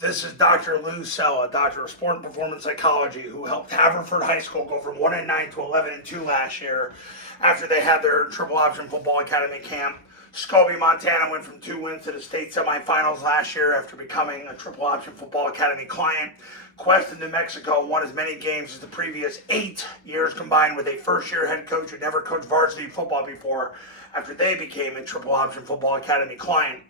This is Dr. Lou Cella, Doctor of Sport and Performance Psychology, who helped Haverford High School go from 1-9 to 11-2 last year after they had their Triple Option Football Academy camp. Scobie, Montana went from 2 wins to the state semifinals last year after becoming a Triple Option Football Academy client. Quest in New Mexico won as many games as the previous 8 years combined, with a first-year head coach who never coached varsity football before after they became a Triple Option Football Academy client.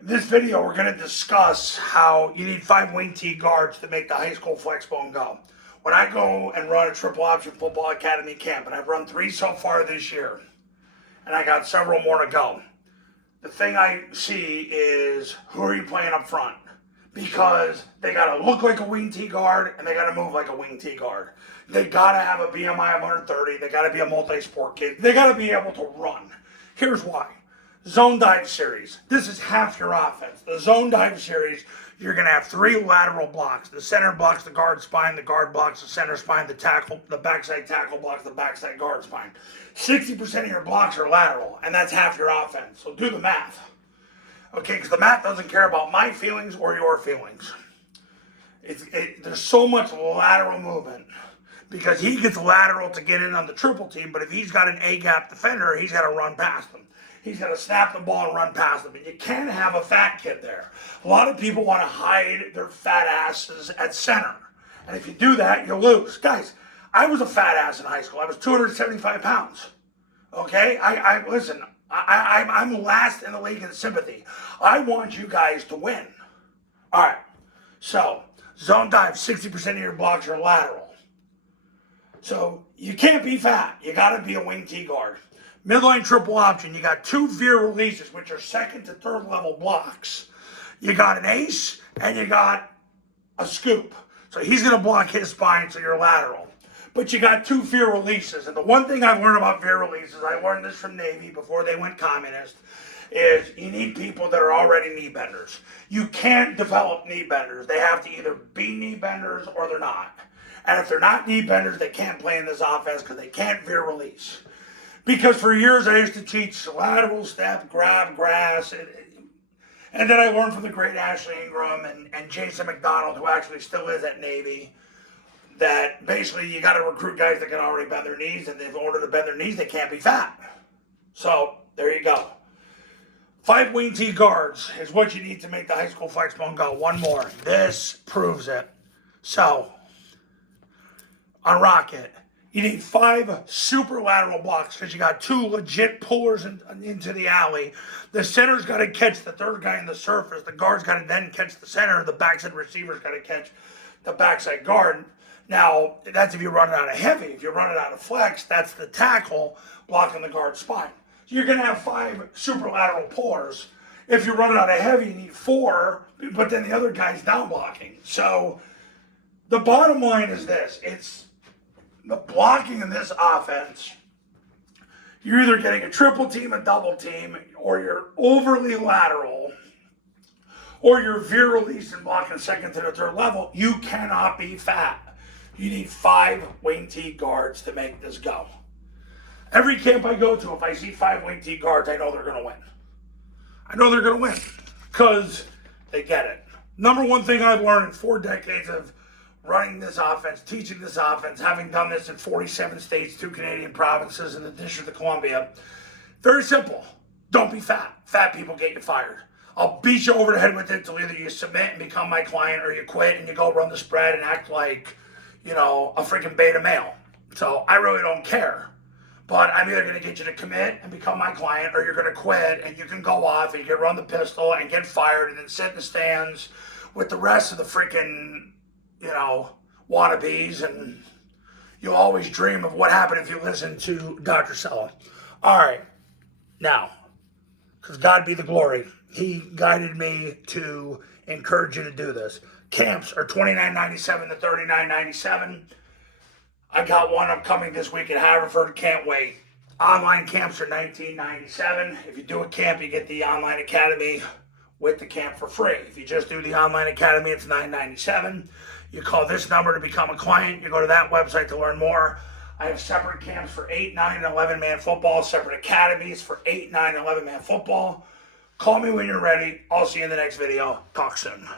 In this video, we're going to discuss how you need 5 wing T guards to make the high school Flexbone go. When I go and run a Triple Option Football Academy camp, and I've run 3 so far this year, and I got several more to go, the thing I see is, who are you playing up front? Because they got to look like a wing T guard, and they got to move like a wing T guard. They got to have a BMI of 130. They got to be a multi-sport kid. They got to be able to run. Here's why. Zone dive series. This is half your offense. The zone dive series, you're going to have 3 lateral blocks. The center blocks the guard spine, the guard blocks the center spine, the backside tackle blocks the backside guard spine. 60% of your blocks are lateral, and that's half your offense. So do the math. Okay, because the math doesn't care about my feelings or your feelings. There's so much lateral movement because he gets lateral to get in on the triple team, but if he's got an A-gap defender, he's got to run past them. He's got to snap the ball and run past them. And you can't have a fat kid there. A lot of people want to hide their fat asses at center. And if you do that, you'll lose. Guys, I was a fat ass in high school. I was 275 pounds. Okay? Listen, I'm last in the league in sympathy. I want you guys to win. All right. So, zone dive, 60% of your blocks are lateral. So, you can't be fat. You got to be a wing T guard. Midline Triple option, you got 2 veer releases, which are 2nd to 3rd level blocks. You got an ace, and you got a scoop. So he's going to block his spine, so you're lateral. But you got 2 veer releases. And the one thing I've learned about veer releases, I learned this from Navy before they went communist, is you need people that are already knee benders. You can't develop knee benders. They have to either be knee benders or they're not. And if they're not knee benders, they can't play in this offense because they can't veer release. Because for years I used to teach lateral step, grab, grass, and then I learned from the great Ashley Ingram and Jason McDonald, who actually still is at Navy, that basically you got to recruit guys that can already bend their knees, and in order to bend their knees, they can't be fat. So there you go. 5 wing T guards is what you need to make the high school Flexbone go. One more. This proves it. So on Rocket, you need 5 super lateral blocks because you got 2 legit pullers into the alley. The center's got to catch the 3rd guy in the surface. The guard's got to then catch the center. The backside receiver's got to catch the backside guard. Now, that's if you run it out of heavy. If you run it out of flex, that's the tackle blocking the guard's spine. So you're going to have 5 super lateral pullers. If you run it out of heavy, you need 4, but then the other guy's down blocking. So the bottom line is this. It's the blocking in this offense, you're either getting a triple team, a double team, or you're overly lateral, or you're veer release and blocking 2nd to the 3rd level. You cannot be fat. You need 5 wing T guards to make this go. Every camp I go to, if I see 5 wing T guards, I know they're going to win. I know they're going to win because they get it. Number one thing I've learned in 4 decades of running this offense, teaching this offense, having done this in 47 states, 2 Canadian provinces, and the District of Columbia. Very simple. Don't be fat. Fat people get you fired. I'll beat you over the head with it until either you submit and become my client or you quit and you go run the spread and act like, a freaking beta male. So I really don't care. But I'm either going to get you to commit and become my client or you're going to quit and you can go off and you can run the pistol and get fired and then sit in the stands with the rest of the freaking wannabes, and you'll always dream of what happened if you listen to Dr. Cella. All right, now, because God be the glory, he guided me to encourage you to do this. Camps are $29.97 to $39.97. I got one upcoming this week at Haverford. Can't wait. Online camps are $19.97. If you do a camp, you get the online academy with the camp for free. If you just do the online academy, it's $9.97. You call this number to become a client. You go to that website to learn more. I have separate camps for 8, 9, and 11-man football, separate academies for 8, 9, and 11-man football. Call me when you're ready. I'll see you in the next video. Talk soon.